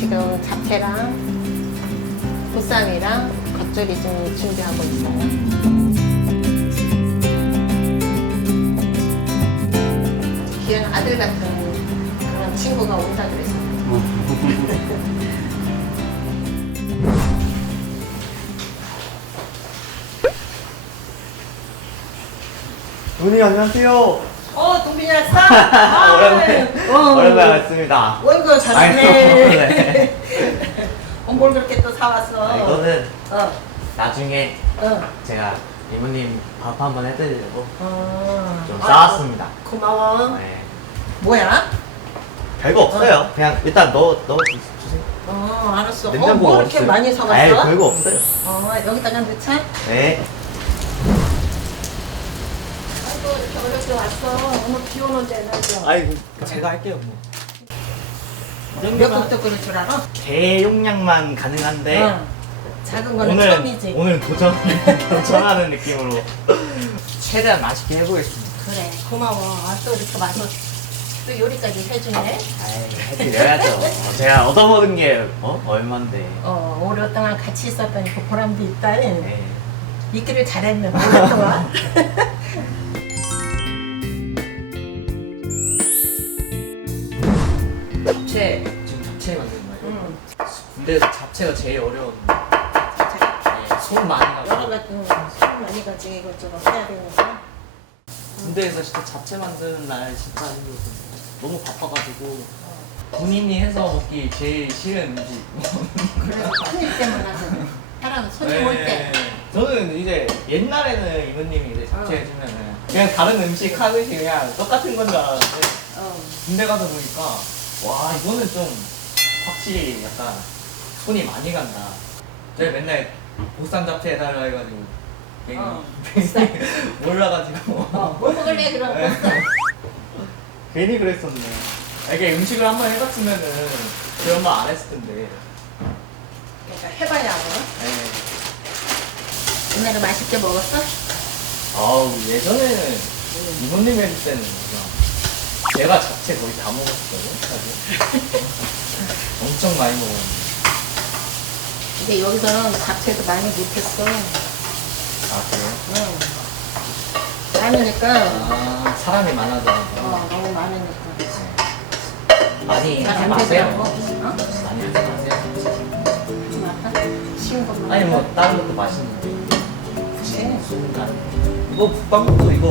지금 잡채랑 보쌈이랑 겉절이 좀 준비하고 있어요. 귀한 아들 같은 그런 친구가 온다 그래서. 어머니 안녕하세요. 동빈이 왔어? 오랜만에 왔습니다. 어이구 잘했네. 네. 뭘 그렇게 또 사왔어? 이거는 어. 나중에 어. 제가 이모님 밥 한번 해드리려고 좀 아, 싸왔습니다. 고마워. 네. 뭐야? 별거 없어요. 그냥 일단 넣어 주세요. 알았어. 냉장고가 뭐 이렇게 없어요. 많이 사왔어? 아이, 별거 없어요. 여기다가 넣자. 네. 아이고 이렇게 어렵게 왔어. 오늘 비 오는데 나죠. 아이고 제가 할게요. 뭐. 몇 국도 끓일 줄 알아? 대용량만 가능한데 응. 작은 거는 처음이지. 오늘 도전하는 느낌으로 최대한 맛있게 해보겠습니다. 그래 고마워. 또 이렇게 와서 또 요리까지 해주네. 아이, 해드려야죠. 제가 얻어먹은 게 얼만데. 오랫동안 같이 있었더니 그 보람도 있다. 네. 있기를 잘했네 오랫동안. 지금 잡채 만드는 거예요? 군대에서 잡채가 제일 어려운. 손 많이 여러 가고. 가지 손 많이 가지 이것저것 해야 되니까. 군대에서 진짜 잡채 만드는 날 진짜 힘들었어요. 너무 바빠가지고 본인이 해서 먹기 제일 싫은 음식. 그래서 큰일 때만 하거든. 사람 손님 올 때. 저는 이제 옛날에는 이모님이 이제 잡채 해주면은 그냥 다른 음식 하듯이 그냥 똑같은 건 줄 알았는데 군대 가서 보니까 와 이거는 좀 확실히 약간 손이 많이 간다. 제가 맨날 보쌈 잡채 해달라 해가지고 괜히 몰라가지고 뭐 먹을래 그럼 네. 먹어. 괜히 그랬었네. 이게 음식을 한번 해봤으면은 그런 말 안 했을 텐데. 그러니까 해봐야 알아. 네. 옛날에 맛있게 먹었어? 아우 예전에는 이모님 해줄 때는 진짜 제가 잡채 거의 다 먹었거든요. 사실. 엄청 많이 먹었는데. 근데 여기서는 잡채도 많이 못했어. 아 그래요? 응. 많으니까. 사람이 많아서 너무 많으니까. 많이 잘 하지 안 마세요. 되더라고. 많이 하지 마세요. 좀 아까 쉬운 것만. 아니 뭐 다른 것도 맛있는데. 그치. 순간. 이거 국밥도 이거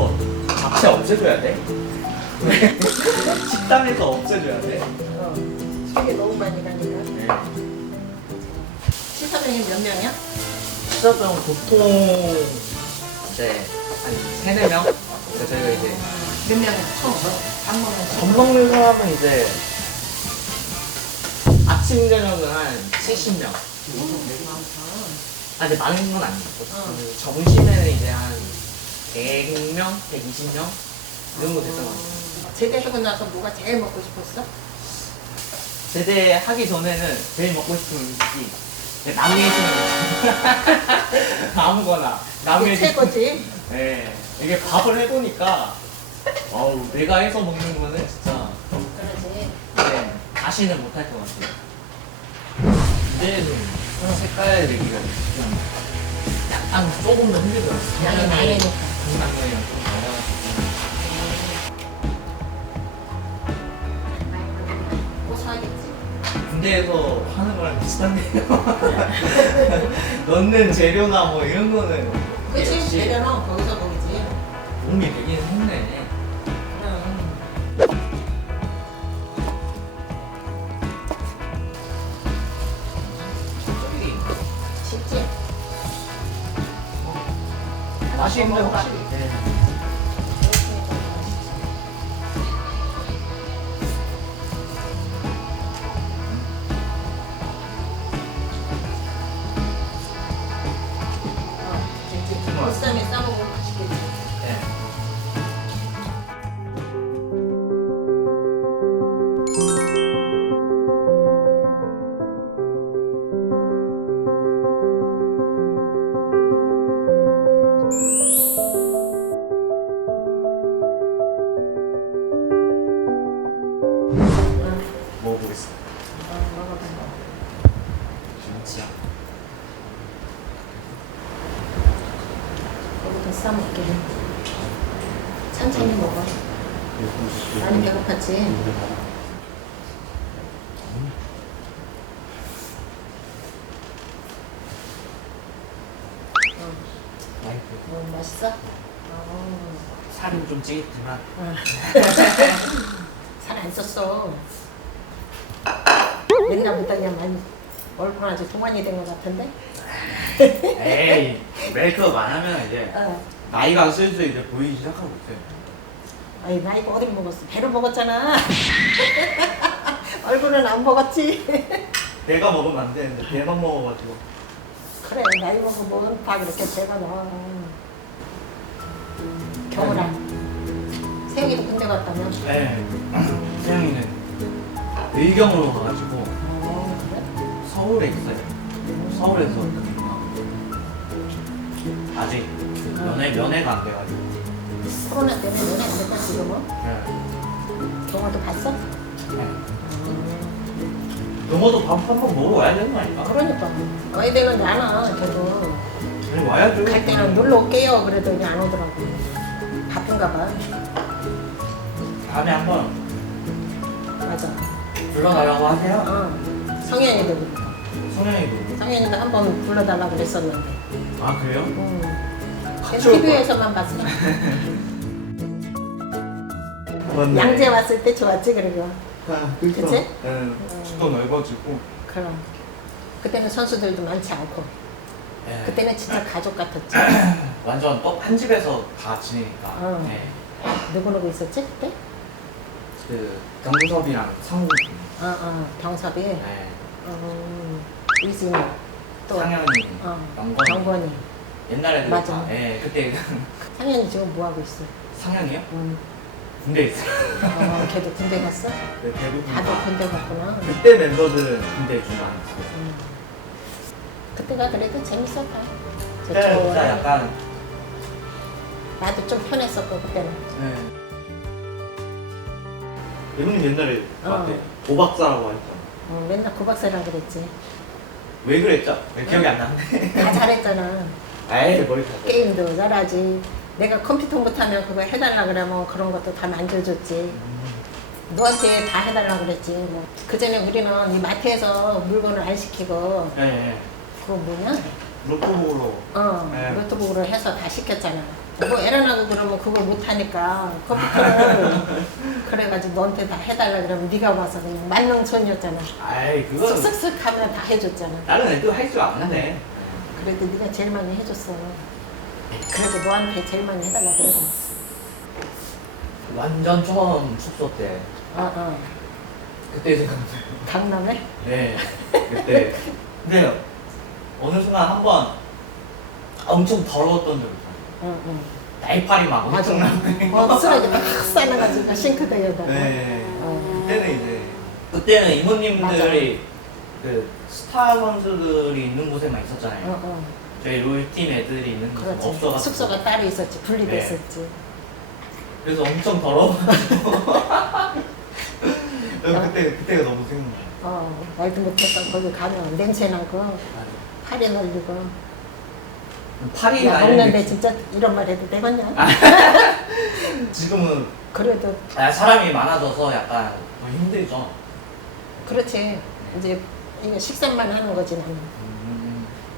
잡채 없애줘야 돼? 식당에서 없애줘야 돼? 속이 너무 많이 가니까. 네. 시사병이 몇 명이야? 시사병 보통 이제 한 3-4명? 저희가 이제 몇 명이야? 총. 밥 먹는 밥 먹는 사람은 이제 아침 저녁은 한 70명. 근데 많은 건 아니고 점심에는 이제 한 100명, 120명 이 정도 됐던 것 같아요. 제대하고 나서 뭐가 제일 먹고 싶었어? 제대하기 전에는 제일 먹고 싶은 음식이 남이 해주는 거. 아무거나 남이 그게 해주는 최고지. 네. 이게 밥을 해보니까 내가 해서 먹는 거는 진짜 그러지. 다시는 못할 것 같아요. 근데 색깔 내기가 좀 약간 조금 더 힘들더라고요. 양이 많으니까. 국물이랑 좀 달라가지고. 고소하겠지. 군대에서 하는 거랑 비슷한데요. 넣는 재료나 뭐 이런 거는 그치? 역시 내려놓은 거기서 먹이지. 도움이 되긴 했네. 그럼. 쉽지? 맛이 근데 먹어봐. 확실히. 네. 보쌈에 싸먹으면 맛있겠지. 네. 싸먹게. 천천히 먹어. 많이 배고팠지? 맛있어? 살은 좀 찌겠지만 살 안 쪘어. 옛날보다 그냥 많이 얼굴 아주 동안이 된 것 같은데? 에이 메이크업 안 하면 이제 나이가 슬슬 이제 보이기 시작하고 있어요. 아이 나이가 어디 먹었어? 배로 먹었잖아. 얼굴은 안 먹었지. 내가 먹으면 안 되는데 배만 먹어가지고. 그래 나이 먹으면 다 그렇게 배가 나와. 겨울아. 세영이도 군대 갔다며? 네. 세영이는 의경으로 가가지고 그래? 서울에 있어요. 서울에서 아직 면회가 안 돼가지고. 코로나 때문에 연애 안 됐다 지금은? 네. 경호도 봤어? 영어도 밥 한 번 먹으러 와야 되는 거 아닌가? 그러니까 와야 되는데 안 와. 걔도 아니 와야죠. 갈 때는 놀러 올게요. 그래도 안 오더라고. 바쁜가 봐. 다음에 한번 맞아. 불러달라고 하세요. 성현이도 성현이도. 성현이도 한번 불러달라고 그랬었는데. 아 그래요? 같이 올 거야. TV에서만 봤어. 맞네. 양재 왔을 때 좋았지 그리고. 그치? 네. 축도 넓어지고. 그럼. 그때는 선수들도 많지 않고. 네. 그때는 진짜 가족 같았지. 완전 또 한 집에서 다 지내니까. 네. 누구 있었지 그때? 그 경섭이랑 성국. 경섭이. 네. 이진이. 또. 상현이. 경건이. 옛날에 맞아. 네, 그때 상현이 지금 뭐 하고 있어? 상현이요? 군대 있어요. 걔도 군대 갔어? 네, 대부분 다들 다. 군대 갔구나. 그때 멤버들은 군대 중간 있어요. 그때가 그래도 재밌었다. 그때 진짜 약간 나도 좀 편했었고 그때는. 네. 이분님 옛날에 저한테 오박사라고 했잖아. 맨날 구박사라 그랬지. 왜 그랬죠? 왜 기억이 안 나는데. 다 잘했잖아. 에이 머리 다. 게임도 잘하지. 내가 컴퓨터 못하면 그거 해달라 그러면 그런 것도 다 만져줬지. 너한테 다 해달라 그랬지. 뭐. 그전에 우리는 이 마트에서 물건을 안 시키고 네. 그거 뭐냐? 로또복으로. 네. 노트북으로 해서 다 시켰잖아. 뭐 애러나고 그러면 그걸 못하니까 컴퓨터를 그래가지고 너한테 다 해달라 그러면 네가 와서 그냥 만능손이었잖아. 아이 그건 쓱쓱쓱 하면 다 해줬잖아. 다른 애도 할 줄 아는데. 그래도 네가 제일 많이 해줬어. 그래도 너한테 제일 많이 해달라 그래. 완전 처음 숙소 때. 그때 생각나요. 강남에? 네. 그때. 근데 어느 순간 한번 엄청 더러웠던 적 있어요. 나이파리 막 맞아. 엄청나게. 쓰레기 막 쌓아가지고 싱크대에다가. 네. 그때는 이제 그때는 이모님들이 그 스타 선수들이 있는 곳에만 있었잖아요. 저희 롤팀 애들이 있는 곳은 그렇지. 없어가지고. 숙소가 따로 있었지. 분리됐었지. 그래서 엄청 더러워가지고. 그때가 너무 생각나요. 말도 못했어. 거기 가면 냄새 나고 파리 날리고. 파리 야, 날리는 먹는데 게 진짜 이런 말 해도 되겠냐? 지금은 그래도 사람이 많아져서 약간 더 힘들죠. 그렇지. 이제 이거 식사만 하는 거지 나는.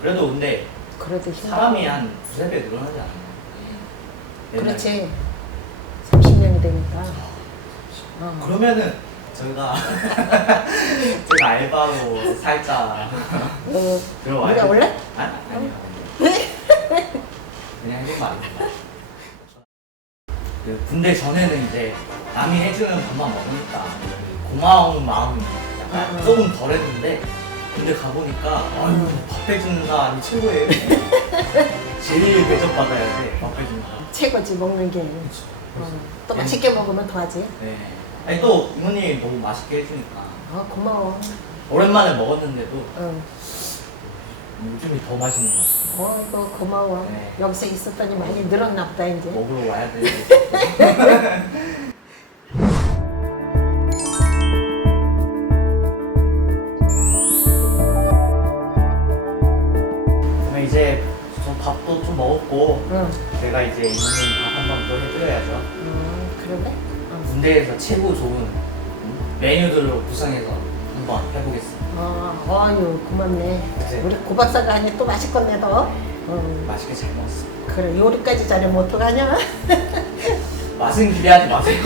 그래도 근데 그래도 힘들어. 사람이 한 두세 배 늘어나지 않나요? 그렇지. 30년이 되니까. 그러면은 저희가 제가 알바로 살짝 들어와요. 우리가 올래? 아니요. 그냥 해준 말입니다. 그 군대 전에는 이제 남이 해주는 밥만 먹으니까 고마운 마음이 약간 조금 덜했는데 군대 가보니까 아유 밥 해주는 사람이 최고예요. 제일 대접받아야 돼. 밥 해주는 사람. 최고지 먹는 게. 또 맛있게 먹으면 더하지. 네. 아니 또 이모님이 너무 맛있게 해주니까 고마워. 오랜만에 먹었는데도 요즘이 더 맛있는 것 같아요. 이거 고마워. 네. 여기서 있었더니 많이 늘었나 보다 이제. 먹으러 와야 돼. 그럼 이제 저 밥도 좀 먹었고 응. 이제 제가 이제 이모님 밥 한 번 더 해드려야죠. 그러네. 군대에서 최고 좋은 메뉴들로 구성해서 한번 해보겠습니다. 아유 고맙네. 네. 우리 고박사가 하니 또 맛있겠네 너. 맛있게 잘 먹었습니다. 그래 요리까지 잘하면 어떡하냐? 맛은 기대하지 마세요.